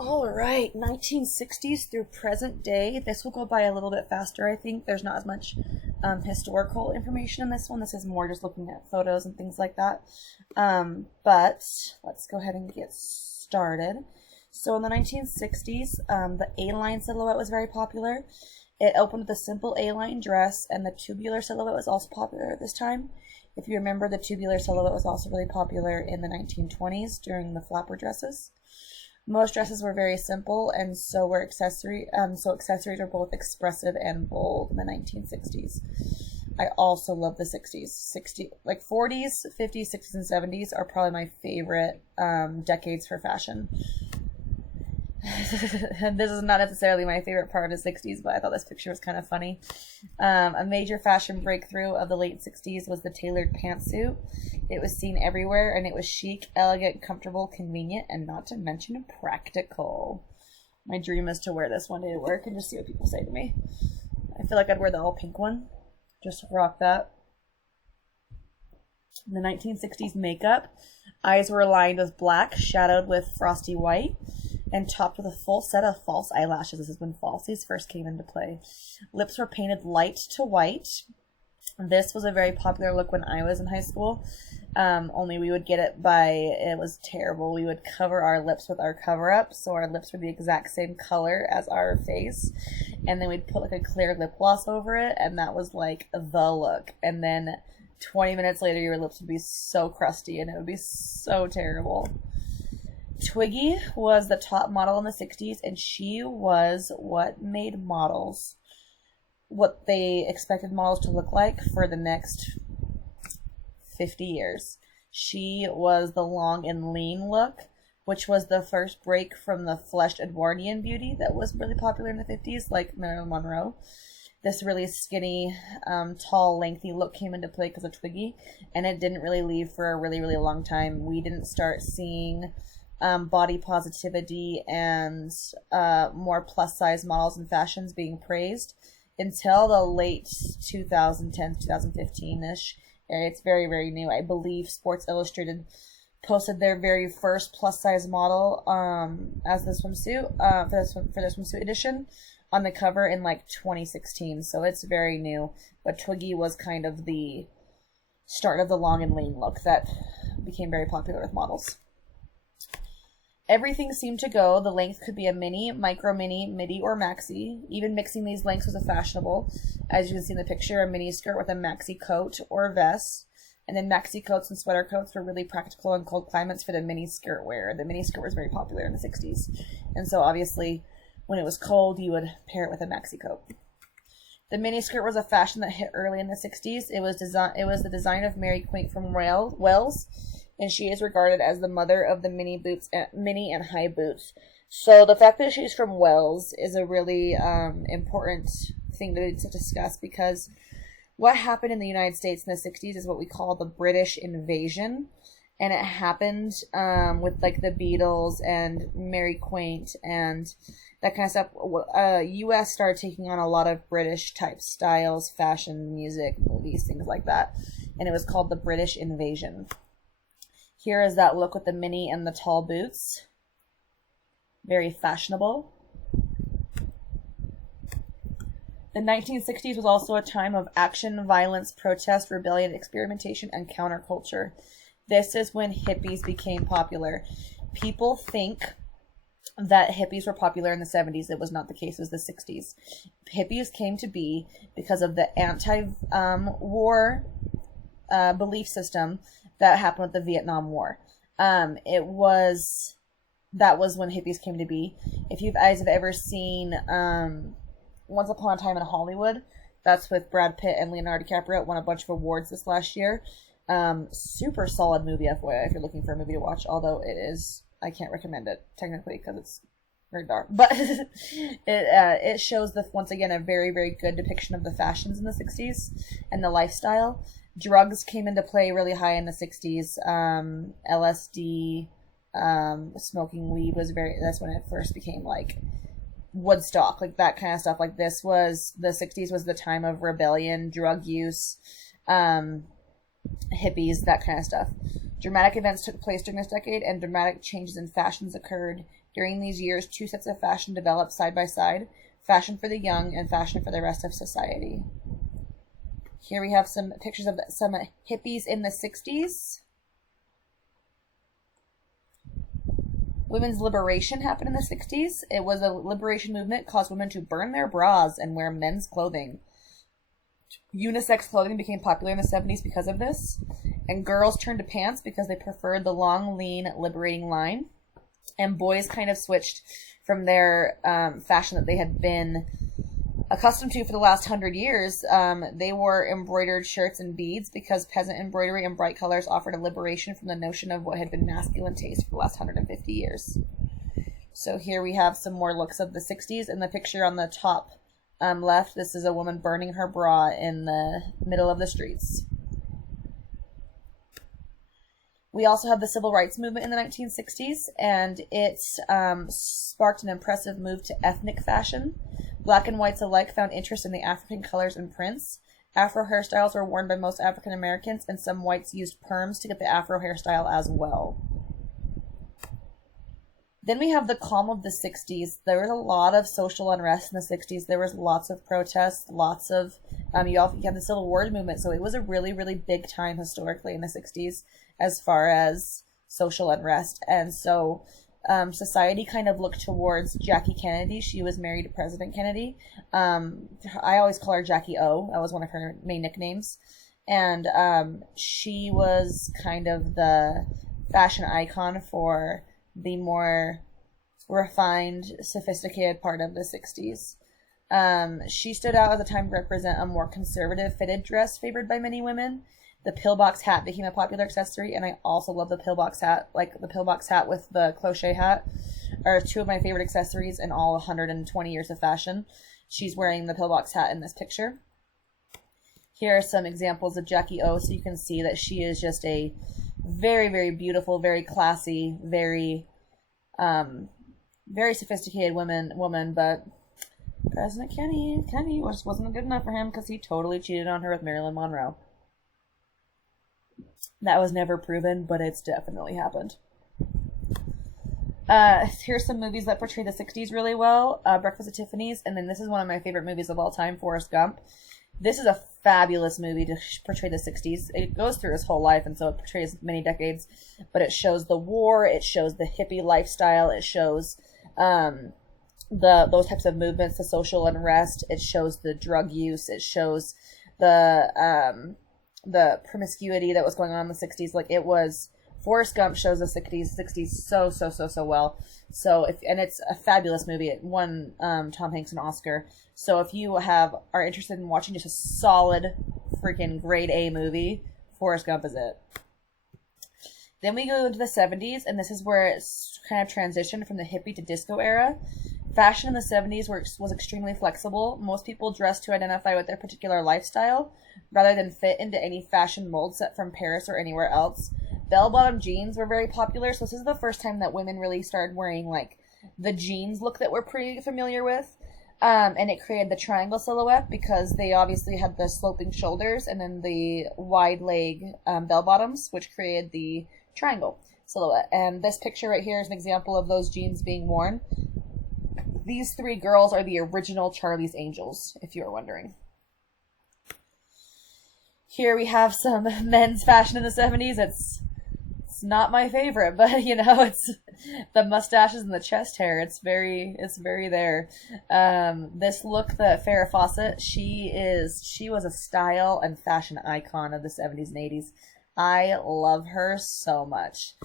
All right, 1960s through present day. This will go by a little bit faster, I think. There's not as much historical information in this one. This is more just looking at photos and things like that. But let's go ahead and get started. So in the 1960s, the A-line silhouette was very popular. It opened with a simple A-line dress, and the tubular silhouette was also popular at this time. If you remember, the tubular silhouette was also really popular in the 1920s during the flapper dresses. Most dresses were very simple, and so were accessories were both expressive and bold in the 1960s. I also love the 60s. 40s, 50s, 60s, and 70s are probably my favorite decades for fashion. This is not necessarily my favorite part of the 60s, but I thought this picture was kind of funny. A major fashion breakthrough of the late 60s was the tailored pantsuit. It was seen everywhere, and it was chic, elegant, comfortable, convenient, and not to mention practical. My dream is to wear this one day to work and just see what people say to me. I feel like I'd wear the all pink one. Just rock that. In the 1960s makeup, eyes were lined with black, shadowed with frosty white, and topped with a full set of false eyelashes. This is when falsies first came into play. Lips were painted light to white. This was a very popular look when I was in high school. Only we would get it it was terrible. We would cover our lips with our cover-up, so our lips were the exact same color as our face. And then we'd put like a clear lip gloss over it, and that was like the look. And then 20 minutes later, your lips would be so crusty, and it would be so terrible. Twiggy was the top model in the 60s, and she was what made models what they expected models to look like for the next 50 years. She was the long and lean look, which was the first break from the fleshed Edwardian beauty that was really popular in the 50s, like Marilyn Monroe. This really skinny, tall, lengthy look came into play because of Twiggy, and it didn't really leave for a really, really long time. We didn't start seeing body positivity and more plus-size models and fashions being praised until the late 2010s, 2015-ish. It's very, very new. I believe Sports Illustrated posted their very first plus-size model as the swimsuit for the swimsuit edition on the cover in like 2016. So it's very new. But Twiggy was kind of the start of the long and lean look that became very popular with models. Everything seemed to go. The length could be a mini, micro mini, midi, or maxi. Even mixing these lengths was fashionable. As you can see in the picture, a mini skirt with a maxi coat or vest. And then maxi coats and sweater coats were really practical in cold climates for the mini skirt wear. The mini skirt was very popular in the 60s. And so obviously, when it was cold, you would pair it with a maxi coat. The mini skirt was a fashion that hit early in the 60s. It was the design of Mary Quant from Wells, and she is regarded as the mother of the mini and high boots. So the fact that she's from Wells is a really important thing to discuss, because what happened in the United States in the 60s is what we call the British invasion. And it happened with like the Beatles and Mary Quant and that kind of stuff. U.S. started taking on a lot of British type styles, fashion, music, movies, things like that. And it was called the British invasion. Here is that look with the mini and the tall boots. Very fashionable. The 1960s was also a time of action, violence, protest, rebellion, experimentation, and counterculture. This is when hippies became popular. People think that hippies were popular in the 70s. It was not the case. It was the 60s. Hippies came to be because of the anti-war belief system that happened with the Vietnam War. That was when hippies came to be. If you guys have ever seen Once Upon a Time in Hollywood, that's with Brad Pitt and Leonardo DiCaprio. It won a bunch of awards this last year. Super solid movie, FYI, if you're looking for a movie to watch, although I can't recommend it technically because it's very dark, but it shows once again a very, very good depiction of the fashions in the 60s and the lifestyle. Drugs came into play really high in the 60s. LSD, smoking weed that's when it first became like Woodstock, like that kind of stuff. Like the 60s was the time of rebellion, drug use, hippies, that kind of stuff. Dramatic events took place during this decade, and dramatic changes in fashions occurred During these years, two sets of fashion developed side by side, fashion for the young and fashion for the rest of society. Here we have some pictures of some hippies in the 60s. Women's liberation happened in the 60s. It was a liberation movement that caused women to burn their bras and wear men's clothing. Unisex clothing became popular in the 70s because of this. And girls turned to pants because they preferred the long, lean, liberating line. And boys kind of switched from their fashion that they had been accustomed to for the last 100 years. They wore embroidered shirts and beads because peasant embroidery and bright colors offered a liberation from the notion of what had been masculine taste for the last 150 years. So here we have some more looks of the 60s. In the picture on the top left, this is a woman burning her bra in the middle of the streets. We also have the civil rights movement in the 1960s, and it sparked an impressive move to ethnic fashion. Black and whites alike found interest in the African colors and prints. Afro hairstyles were worn by most African Americans, and some whites used perms to get the Afro hairstyle as well. Then we have the calm of the 60s. There was a lot of social unrest in the 60s. There was lots of protests, lots of, you have the Civil War movement, so it was a really, really big time historically in the 60s as far as social unrest. And so society kind of looked towards Jackie Kennedy. She was married to President Kennedy. I always call her Jackie O. That was one of her main nicknames. And she was kind of the fashion icon for the more refined, sophisticated part of the 60s. She stood out at the time to represent a more conservative fitted dress favored by many women. The pillbox hat became a popular accessory, and I also love the pillbox hat. Like, the pillbox hat with the cloche hat are two of my favorite accessories in all 120 years of fashion. She's wearing the pillbox hat in this picture. Here are some examples of Jackie O, so you can see that she is just a very, very beautiful, very classy, very sophisticated woman, but President Kenny just wasn't good enough for him because he totally cheated on her with Marilyn Monroe. That was never proven, but it's definitely happened. Here's some movies that portray the 60s really well. Breakfast at Tiffany's, and then this is one of my favorite movies of all time, Forrest Gump. This is a fabulous movie to portray the 60s. It goes through his whole life, and so it portrays many decades, but it shows the war, it shows the hippie lifestyle, it shows those types of movements, the social unrest, it shows the drug use, it shows the promiscuity that was going on in the 60s. Like, it was, Forrest Gump shows the 60s so well. So and it's a fabulous movie. It won Tom Hanks an Oscar. So if you are interested in watching just a solid freaking grade A movie, Forrest Gump is it. Then we go into the 70s, and this is where it's kind of transitioned from the hippie to disco era. Fashion in the 70s was extremely flexible. Most people dressed to identify with their particular lifestyle rather than fit into any fashion mold set from Paris or anywhere else. Bell-bottom jeans were very popular, so this is the first time that women really started wearing like the jeans look that we're pretty familiar with. And it created the triangle silhouette because they obviously had the sloping shoulders and then the wide leg bell-bottoms, which created the triangle silhouette. And this picture right here is an example of those jeans being worn. These three girls are the original Charlie's Angels, if you were wondering. Here we have some men's fashion in the 70s. It's not my favorite, but it's the mustaches and the chest hair. It's very there. This look that Farrah Fawcett, she was a style and fashion icon of the 70s and 80s. I love her so much.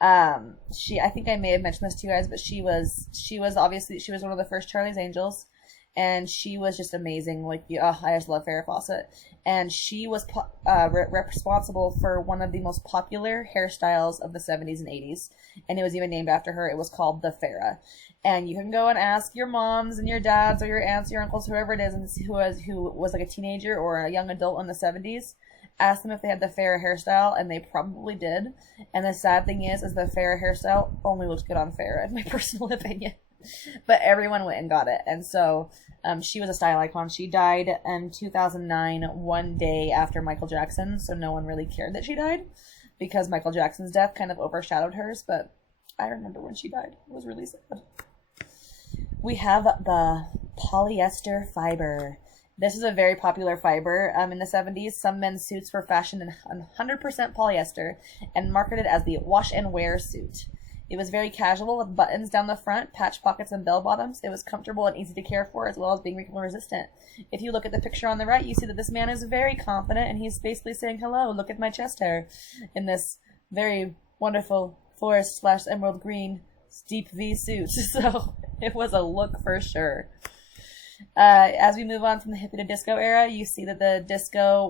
I think I may have mentioned this to you guys, but she was one of the first Charlie's Angels, and she was just amazing. Like, I just love Farrah Fawcett, and she was responsible for one of the most popular hairstyles of the 70s and 80s, and it was even named after her. It was called the Farrah, and you can go and ask your moms and your dads or your aunts, your uncles, whoever it is, and who was like a teenager or a young adult in the 70s. Ask them if they had the Farrah hairstyle, and they probably did. And the sad thing is the Farrah hairstyle only looks good on Farrah, in my personal opinion. But everyone went and got it. And so she was a style icon. She died in 2009, one day after Michael Jackson, so no one really cared that she died because Michael Jackson's death kind of overshadowed hers. But I remember when she died. It was really sad. We have the polyester fiber. This is a very popular fiber in the 70s. Some men's suits were fashioned in 100% polyester and marketed as the wash and wear suit. It was very casual with buttons down the front, patch pockets, and bell bottoms. It was comfortable and easy to care for, as well as being wrinkle resistant. If you look at the picture on the right, you see that this man is very confident, and he's basically saying, hello, look at my chest hair, in this very wonderful forest/emerald green deep V suit. So it was a look for sure. As we move on from the hippie to disco era, you see that the disco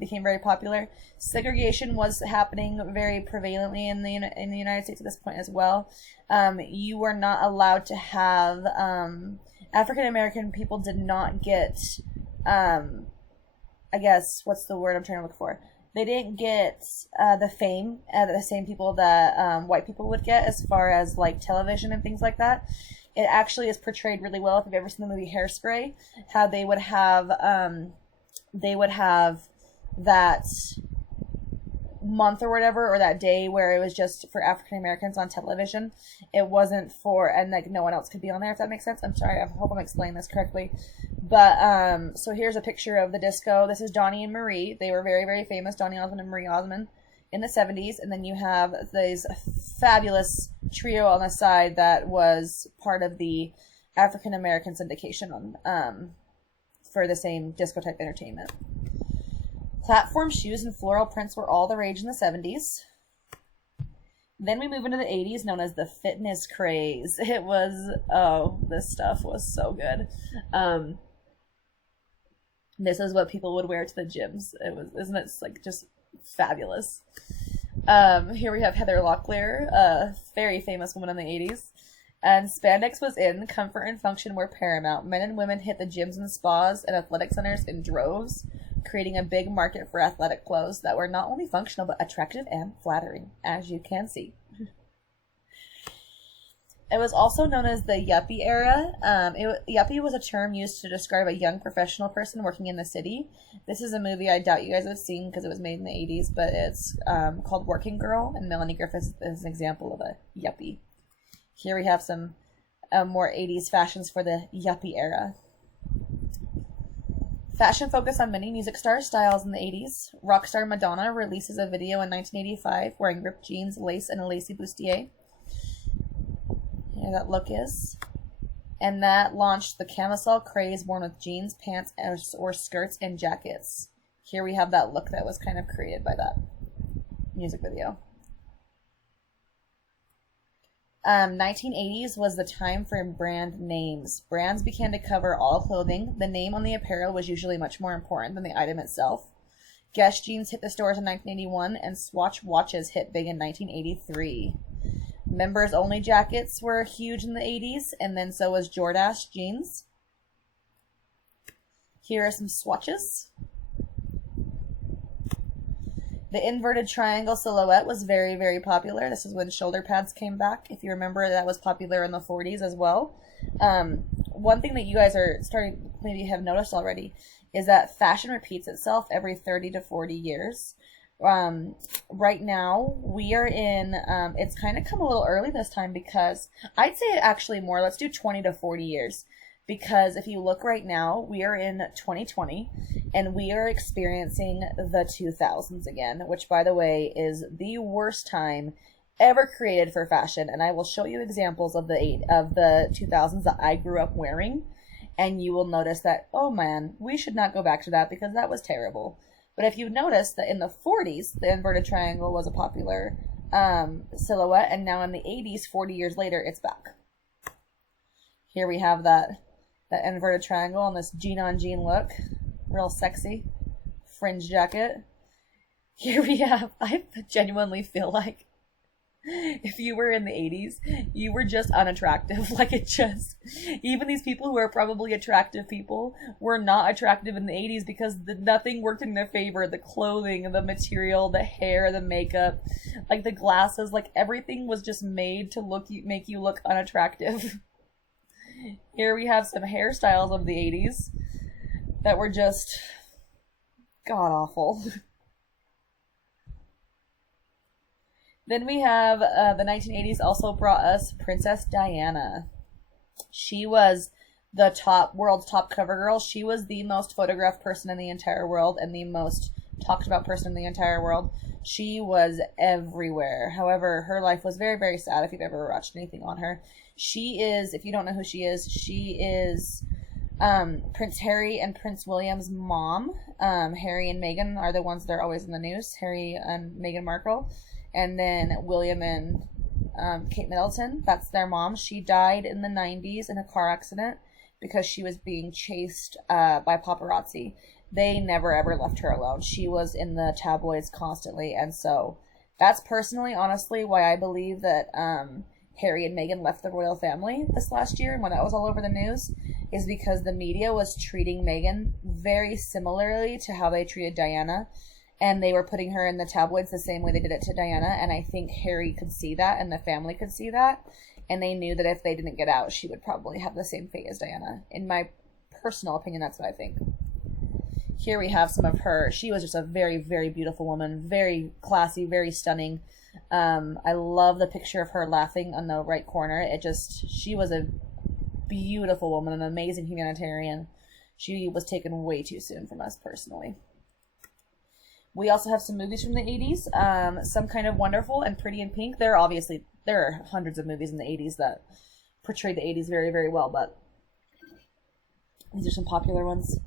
became very popular. Segregation was happening very prevalently in the United States at this point as well. You were not allowed to have African American people did not get I guess what's the word I'm trying to look for. They didn't get the fame that the same people that white people would get as far as like television and things like that. It actually is portrayed really well. If you've ever seen the movie Hairspray, how they would have that month or whatever, or that day where it was just for African Americans on television. It wasn't for, and like no one else could be on there, if that makes sense. I'm sorry, I hope I'm explaining this correctly. But so here's a picture of the disco. This is Donnie and Marie. They were very, very famous, Donnie Osmond and Marie Osmond, in the 70s. And then you have this fabulous trio on the side that was part of the African American syndication on for the same disco type entertainment. Platform shoes and floral prints were all the rage in the 70s. Then we move into the 80s, known as the fitness craze. It was, this stuff was so good. This is what people would wear to the gyms. Isn't it like just fabulous? Here we have Heather Locklear, a very famous woman in the 80s. And spandex was in. Comfort and function were paramount. Men and women hit the gyms and spas and athletic centers in droves, creating a big market for athletic clothes that were not only functional but attractive and flattering, as you can see. It was also known as the yuppie era. Yuppie was a term used to describe a young professional person working in the city. This is a movie I doubt you guys have seen because it was made in the 80s, but it's called Working Girl, and Melanie Griffith is an example of a yuppie. Here we have some more 80s fashions for the yuppie era. Fashion focused on many music star styles in the 80s. Rock star Madonna releases a video in 1985 wearing ripped jeans, lace, and a lacy bustier. Here that look is. And that launched the camisole craze, worn with jeans, pants, or skirts, and jackets. Here we have that look that was kind of created by that music video. 1980s was the time for brand names. Brands began to cover all clothing. The name on the apparel was usually much more important than the item itself. Guess jeans hit the stores in 1981, and Swatch watches hit big in 1983. Members only jackets were huge in the 80s, and then so was Jordache jeans. Here are some swatches. The inverted triangle silhouette was very, very popular. This is when shoulder pads came back. If you remember, that was popular in the 40s as well. One thing that you guys are starting, maybe have noticed already, is that fashion repeats itself every 30 to 40 years. Right now, we are in, it's kind of come a little early this time because I'd say actually more, let's do 20 to 40 years. Because if you look right now, we are in 2020, and we are experiencing the 2000s again, which, by the way, is the worst time ever created for fashion. And I will show you examples of the 2000s that I grew up wearing, and you will notice that, oh man, we should not go back to that because that was terrible. But if you notice that in the 40s, the inverted triangle was a popular silhouette, and now in the 80s, 40 years later, it's back. Here we have that inverted triangle and this jean-on-jean look. Real sexy. Fringe jacket. Here we have, I genuinely feel like if you were in the 80s, you were just unattractive. Like even these people who are probably attractive people were not attractive in the 80s because nothing worked in their favor. The clothing, the material, the hair, the makeup, like the glasses, like everything was just made to make you look unattractive. Here we have some hairstyles of the 80s that were just god-awful. Then we have the 1980s also brought us Princess Diana. She was the world's top cover girl. She was the most photographed person in the entire world and the most talked about person in the entire world. She was everywhere. However, her life was very, very sad if you've ever watched anything on her. She is, if you don't know who she is Prince Harry and Prince William's mom. Harry and Meghan are the ones that are always in the news. Harry and Meghan Markle. And then William and Kate Middleton. That's their mom. She died in the 90s in a car accident because she was being chased by paparazzi. They never ever left her alone. She was in the tabloids constantly. And so that's personally, honestly, why I believe that Harry and Meghan left the royal family this last year and when that was all over the news, is because the media was treating Meghan very similarly to how they treated Diana, and they were putting her in the tabloids the same way they did it to Diana, and I think Harry could see that and the family could see that, and they knew that if they didn't get out, she would probably have the same fate as Diana. In my personal opinion, that's what I think. Here we have some of her. She was just a very, very beautiful woman, very classy, very stunning. I love the picture of her laughing on the right corner. She was a beautiful woman, an amazing humanitarian. She was taken way too soon from us personally. We also have some movies from the 80s. Some Kind of Wonderful and Pretty in Pink. There are hundreds of movies in the 80s that portray the 80s very, very well, but these are some popular ones.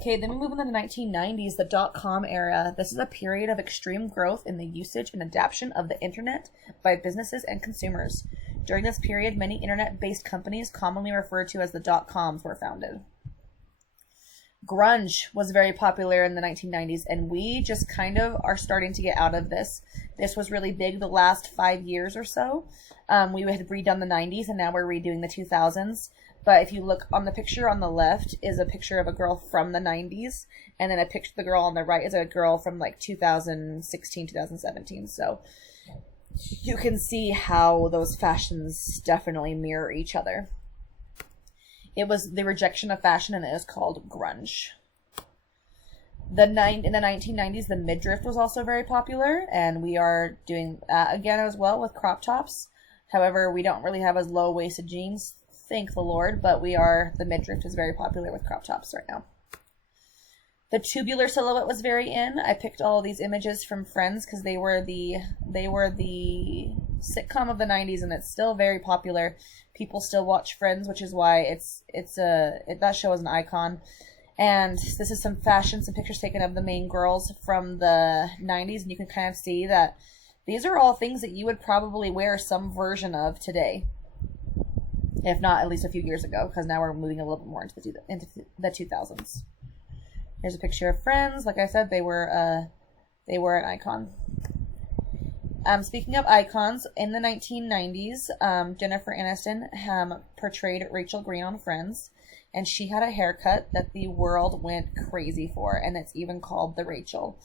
Okay, then we move into the 1990s, the dot-com era. This is a period of extreme growth in the usage and adoption of the internet by businesses and consumers. During this period, many internet-based companies, commonly referred to as the dot-coms, were founded. Grunge was very popular in the 1990s, and we just kind of are starting to get out of this. This was really big the last 5 years or so. We had redone the 90s, and now we're redoing the 2000s. But if you look on the picture on the left is a picture of a girl from the 90s, and then a picture of the girl on the right is a girl from like 2016, 2017. So you can see how those fashions definitely mirror each other. It was the rejection of fashion, and it was called grunge. In the 1990s, the midriff was also very popular, and we are doing that again as well with crop tops. However, we don't really have as low-waisted jeans, thank the Lord, but the midriff is very popular with crop tops right now. The tubular silhouette was very in. I picked all of these images from Friends because they were the sitcom of the 90s, and it's still very popular. People still watch Friends, which is why that show is an icon. And this is some pictures taken of the main girls from the 90s, and you can kind of see that these are all things that you would probably wear some version of today, if not at least a few years ago, because now we're moving a little bit more into the 2000s. Here's a picture of Friends. Like I said, they were an icon. Speaking of icons, in the 1990s, Jennifer Aniston portrayed Rachel Green on Friends, and she had a haircut that the world went crazy for, and it's even called the Rachel.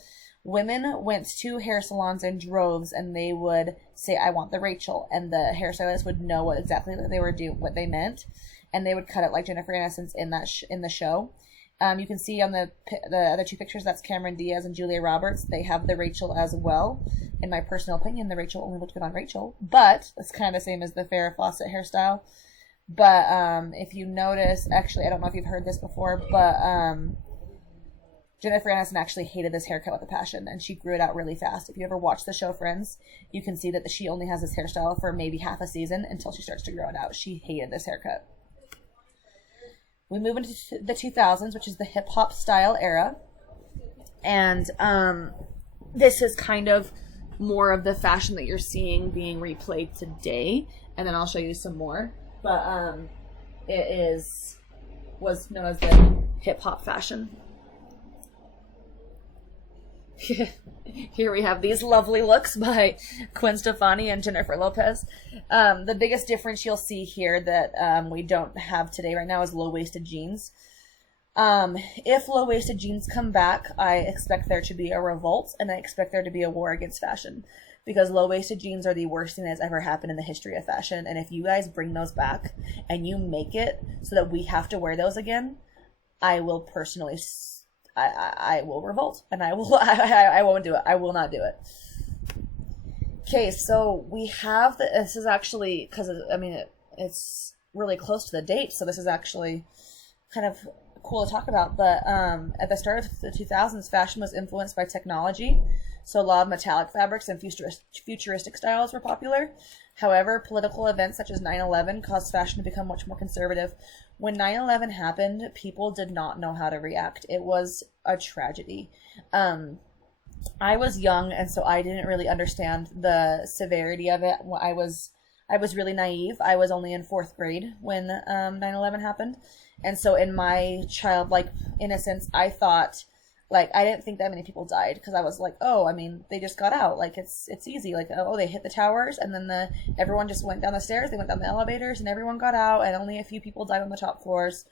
Women went to hair salons in droves, and they would say, "I want the Rachel," and the hairstylist would know what they meant, and they would cut it like Jennifer Aniston's in the show. You can see on the other two pictures, that's Cameron Diaz and Julia Roberts. They have the Rachel as well. In my personal opinion, the Rachel only looked good on Rachel, but it's kind of the same as the Farrah Fawcett hairstyle. But if you notice, actually, I don't know if you've heard this before, but Jennifer Aniston actually hated this haircut with a passion, and she grew it out really fast. If you ever watch the show Friends, you can see that she only has this hairstyle for maybe half a season until she starts to grow it out. She hated this haircut. We move into the 2000s, which is the hip-hop style era. And this is kind of more of the fashion that you're seeing being replayed today. And then I'll show you some more. But was known as the hip-hop fashion. Here we have these lovely looks by Gwen Stefani and Jennifer Lopez. The biggest difference you'll see here that we don't have today right now is low-waisted jeans. If low-waisted jeans come back, I expect there to be a revolt, and I expect there to be a war against fashion. Because low-waisted jeans are the worst thing that's ever happened in the history of fashion, and if you guys bring those back, and you make it so that we have to wear those again, I will personally... I will revolt, and I won't do it. I will not do it. Okay, so we have this is actually, because I mean, it's really close to the date, so this is actually kind of cool to talk about. But at the start of the 2000s, fashion was influenced by technology. So a lot of metallic fabrics and futuristic styles were popular. However, political events such as 9/11 caused fashion to become much more conservative. When 9/11 happened, people did not know how to react. It was a tragedy. I was young, and so I didn't really understand the severity of it. I was really naive. I was only in fourth grade when 9/11 happened, and so in my childlike innocence, I thought, like, I didn't think that many people died, because I was like, oh, I mean, they just got out, like, it's easy, like, oh, they hit the towers, and then everyone just went down the stairs, they went down the elevators, and everyone got out, and only a few people died on the top floors.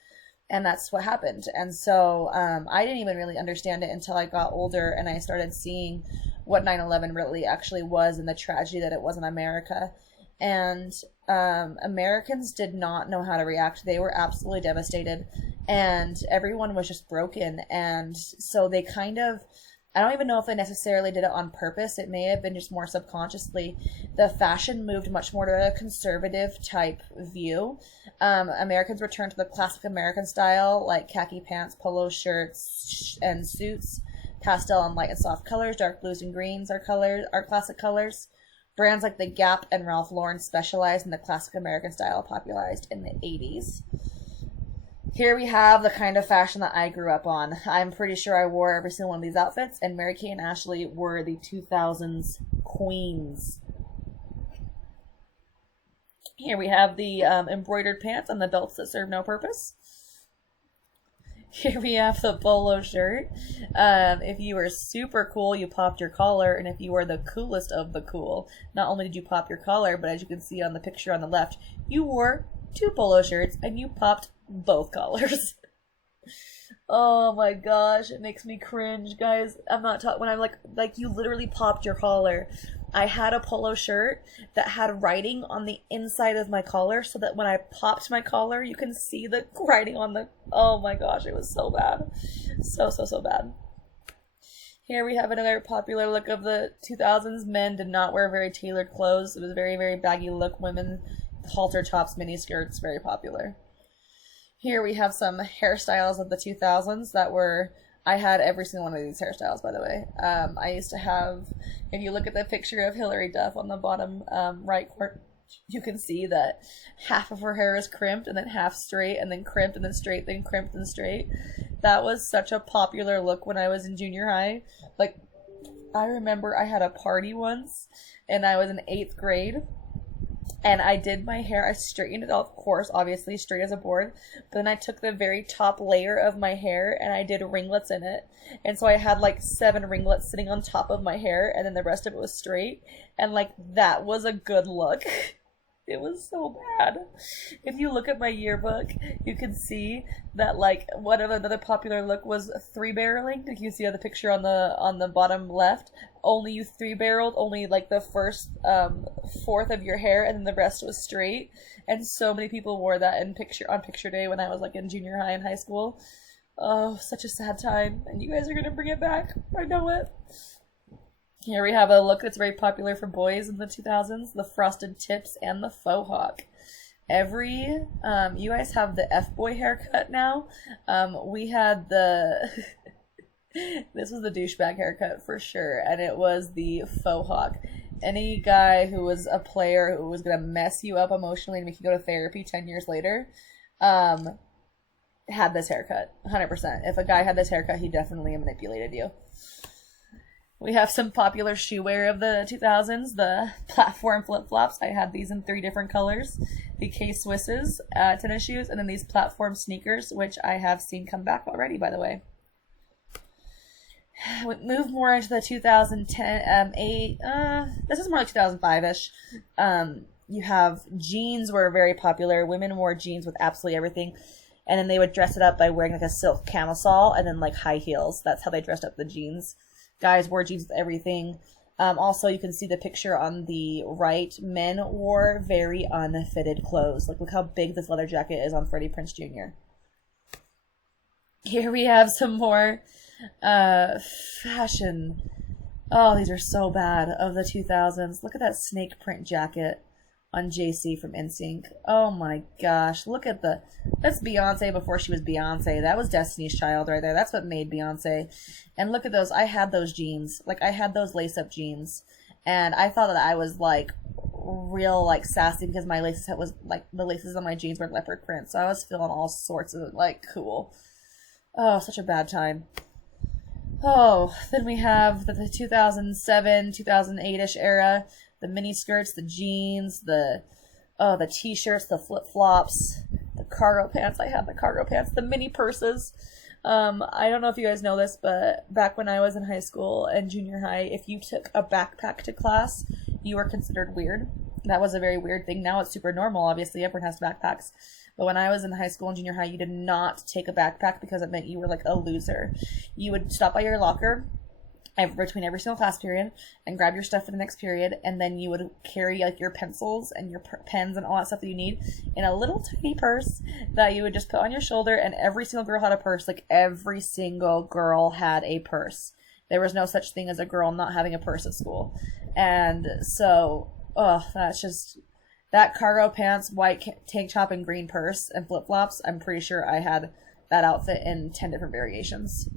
And that's what happened. And so I didn't even really understand it until I got older and I started seeing what 9/11 really actually was and the tragedy that it was in America. And Americans did not know how to react. They were absolutely devastated, and everyone was just broken. And so they kind of, I don't even know if they necessarily did it on purpose. It may have been just more subconsciously. The fashion moved much more to a conservative type view. Americans returned to the classic American style, like khaki pants, polo shirts, and suits. Pastel and light and soft colors, dark blues and greens are classic colors. Brands like the Gap and Ralph Lauren specialized in the classic American style popularized in the 80s. Here we have the kind of fashion that I grew up on. I'm pretty sure I wore every single one of these outfits, and Mary-Kate and Ashley were the 2000s queens. Here we have the embroidered pants and the belts that serve no purpose. Here we have the polo shirt. If you were super cool, you popped your collar, and if you were the coolest of the cool, not only did you pop your collar, but as you can see on the picture on the left, you wore 2 polo shirts and you popped both collars. Oh my gosh, it makes me cringe, guys. I'm not talking when I'm like you literally popped your collar. I had a polo shirt that had writing on the inside of my collar, so that when I popped my collar, you can see the writing on the. Oh my gosh, it was so bad, so bad. Here we have another popular look of the 2000s. Men did not wear very tailored clothes. It was a very, very baggy look. Women, halter tops, mini skirts, very popular. Here we have some hairstyles of the 2000s that were, I had every single one of these hairstyles, by the way. I used to have, if you look at the picture of Hilary Duff on the bottom right corner, you can see that half of her hair is crimped and then half straight and then crimped and then straight, then crimped and straight. That was such a popular look when I was in junior high. Like, I remember I had a party once and I was in 8th grade. And I did my hair, I straightened it out, of course, obviously, straight as a board. But then I took the very top layer of my hair and I did ringlets in it. And so I had like 7 ringlets sitting on top of my hair, and then the rest of it was straight. And like, that was a good look. It was so bad. If you look at my yearbook, you can see that like one of another popular look was 3-barreling. You can see the picture on the bottom left. Only you 3-barreled, only like the first fourth of your hair, and then the rest was straight. And so many people wore that on picture day when I was like in junior high and high school. Oh, such a sad time. And you guys are gonna bring it back. I know it. Here we have a look that's very popular for boys in the 2000s, the frosted tips and the faux hawk. You guys have the F-boy haircut now. We had this was the douchebag haircut for sure, and it was the faux hawk. Any guy who was a player who was going to mess you up emotionally and make you go to therapy 10 years later, had this haircut, 100%. If a guy had this haircut, he definitely manipulated you. We have some popular shoe wear of the 2000s, the platform flip-flops. I had these in 3 different colors. The K-Swisses tennis shoes, and then these platform sneakers, which I have seen come back already, by the way. We move more into the 2010, this is more like 2005-ish. You have jeans were very popular. Women wore jeans with absolutely everything. And then they would dress it up by wearing like a silk camisole and then like high heels. That's how they dressed up the jeans. Guys wore jeans with everything. Also, you can see the picture on the right. Men wore very unfitted clothes. Like, look how big this leather jacket is on Freddie Prinze Jr. Here we have some more fashion. Oh, these are so bad of the 2000s. Look at that snake print jacket on JC from NSYNC. Oh my gosh. Look at the. That's Beyonce before she was Beyonce. That was Destiny's Child right there. That's what made Beyonce. And look at those. I had those jeans. Like, I had those lace up jeans. And I thought that I was like real like sassy because my laces was like the laces on my jeans were leopard print. So I was feeling all sorts of like cool. Oh, such a bad time. Oh, then we have the 2007, 2008-ish era, the mini skirts, the jeans, the t-shirts, the flip-flops, the cargo pants. I had the cargo pants, the mini purses. I don't know if you guys know this, but back when I was in high school and junior high, if you took a backpack to class, you were considered weird. That was a very weird thing. Now it's super normal. Obviously, everyone has backpacks. But when I was in high school and junior high, you did not take a backpack because it meant you were like a loser. You would stop by your locker between every single class period and grab your stuff for the next period, and then you would carry like your pencils and your pens and all that stuff that you need in a little tiny purse that you would just put on your shoulder. And every single girl had a purse. Like, every single girl had a purse. There was no such thing as a girl not having a purse at school. And so, that's just... That cargo pants, white tank top, and green purse, and flip-flops, I'm pretty sure I had that outfit in 10 different variations.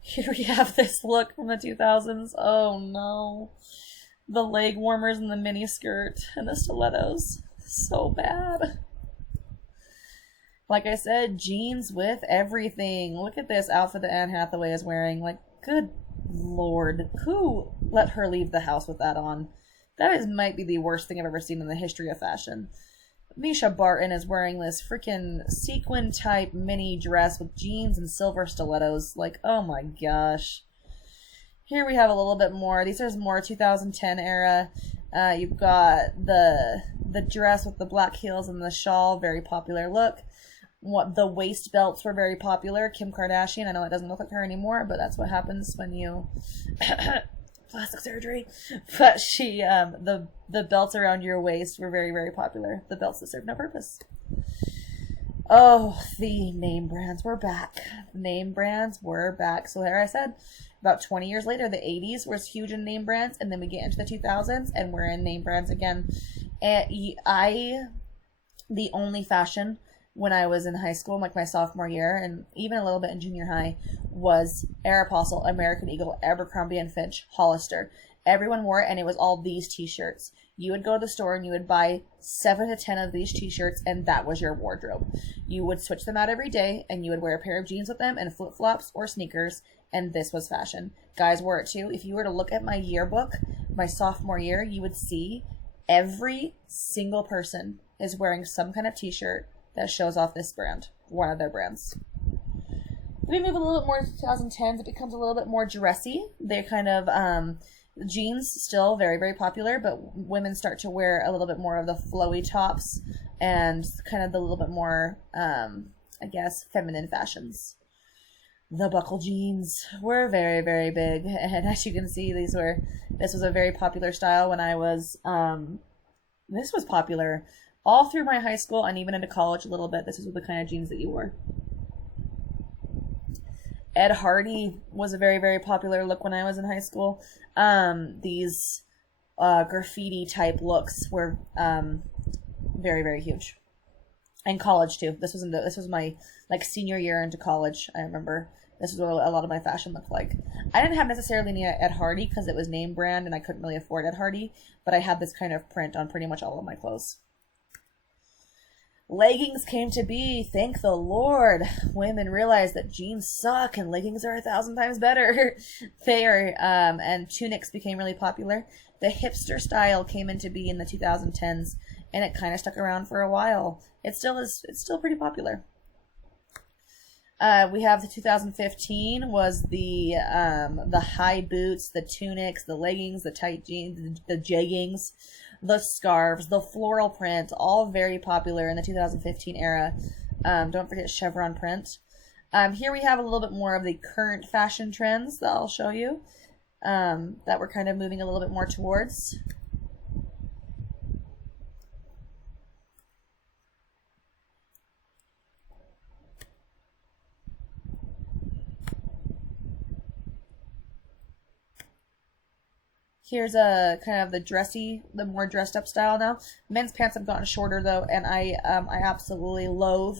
Here we have this look from the 2000s. Oh no. The leg warmers and the mini skirt and the stilettos. So bad. Like I said, jeans with everything. Look at this outfit that Anne Hathaway is wearing. Like, good lord. Who let her leave the house with that on? That might be the worst thing I've ever seen in the history of fashion. Misha Barton is wearing this freaking sequin type mini dress with jeans and silver stilettos. Like, oh my gosh. Here we have a little bit more. These are more 2010 era. You've got the dress with the black heels and the shawl, very popular look. What the waist belts were very popular. Kim Kardashian. I know it doesn't look like her anymore, but that's what happens when you plastic surgery. But she the belts around your waist were very, very popular. The belts that served no purpose. Oh, the name brands were back. Name brands were back. So there I said, about 20 years later, the 80s was huge in name brands, and then we get into the 2000s, and we're in name brands again. And the only fashion when I was in high school, like my sophomore year, and even a little bit in junior high, was Aeropostale, American Eagle, Abercrombie & Fitch, Hollister. Everyone wore it, and it was all these t-shirts. You would go to the store and you would buy 7 to 10 of these t-shirts, and that was your wardrobe. You would switch them out every day, and you would wear a pair of jeans with them and flip-flops or sneakers, and this was fashion. Guys wore it too. If you were to look at my yearbook, my sophomore year, you would see every single person is wearing some kind of t-shirt that shows off this brand, one of their brands. We move a little bit more to 2010s. It becomes a little bit more dressy. They're kind of, jeans still very, very popular, but women start to wear a little bit more of the flowy tops and kind of the little bit more, I guess, feminine fashions. The buckle jeans were very, very big, and as you can see, this was a very popular style when I was, this was popular all through my high school and even into college a little bit. This is the kind of jeans that you wore. Ed Hardy was a very, very popular look when I was in high school. These graffiti type looks were very, very huge. And college too. This was my like senior year into college. I remember this is what a lot of my fashion looked like. I didn't have necessarily any Ed Hardy because it was name brand and I couldn't really afford Ed Hardy, but I had this kind of print on pretty much all of my clothes. Leggings came to be, thank the Lord. Women realized that jeans suck and leggings are 1,000 times better. They are, and tunics became really popular. The hipster style came into be in the 2010s, and it kind of stuck around for a while. It's still pretty popular. We have the 2015 was the high boots, the tunics, the leggings, the tight jeans, the jeggings, the scarves, the floral print, all very popular in the 2015 era. Don't forget chevron print. Here we have a little bit more of the current fashion trends that I'll show you, that we're kind of moving a little bit more towards. Here's a kind of the more dressed up style now. Men's pants have gotten shorter though, and I absolutely loathe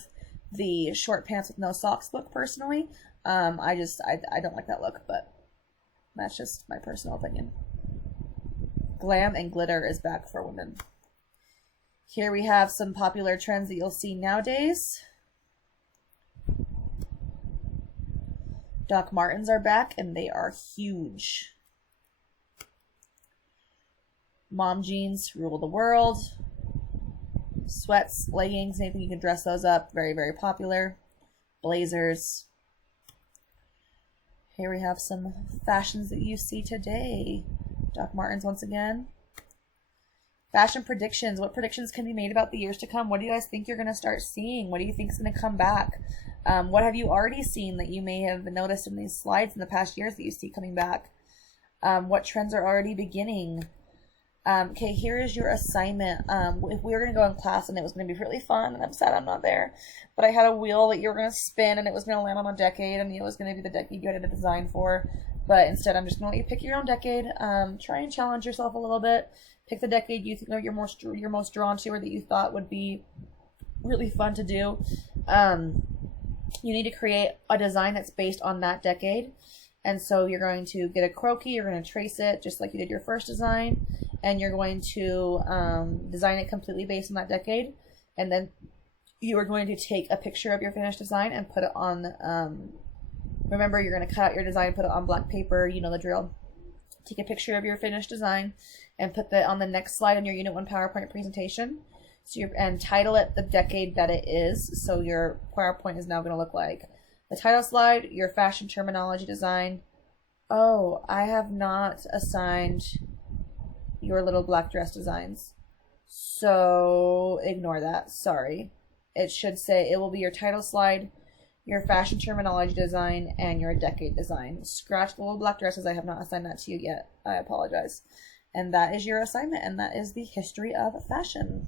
the short pants with no socks look personally. I don't like that look, but that's just my personal opinion. Glam and glitter is back for women. Here we have some popular trends that you'll see nowadays. Doc Martens are back, and they are huge. Mom jeans rule the world. Sweats, leggings, anything you can dress those up. Very, very popular. Blazers. Here we have some fashions that you see today. Doc Martens once again. Fashion predictions. What predictions can be made about the years to come? What do you guys think you're going to start seeing? What do you think is going to come back? What have you already seen that you may have noticed in these slides in the past years that you see coming back? What trends are already beginning? Okay, here is your assignment. If we were going to go in class and it was going to be really fun, and I'm sad I'm not there, but I had a wheel that you were going to spin and it was going to land on a decade and it was going to be the decade you had to design for. But instead, I'm just going to let you pick your own decade. Try and challenge yourself a little bit. Pick the decade you think you're most drawn to or that you thought would be really fun to do. You need to create a design that's based on that decade. And so you're going to get a croquis, you're going to trace it just like you did your first design, and you're going to design it completely based on that decade. And then you are going to take a picture of your finished design and put it on, remember, you're going to cut out your design, put it on black paper, you know the drill. Take a picture of your finished design and put that on the next slide on your Unit 1 PowerPoint presentation. And title it the decade that it is. So your PowerPoint is now going to look like the title slide, your fashion terminology design. Oh, I have not assigned your little black dress designs. So ignore that. Sorry. It should say it will be your title slide, your fashion terminology design, and your decade design. Scratch the little black dresses. I have not assigned that to you yet. I apologize. And that is your assignment, and that is the history of fashion.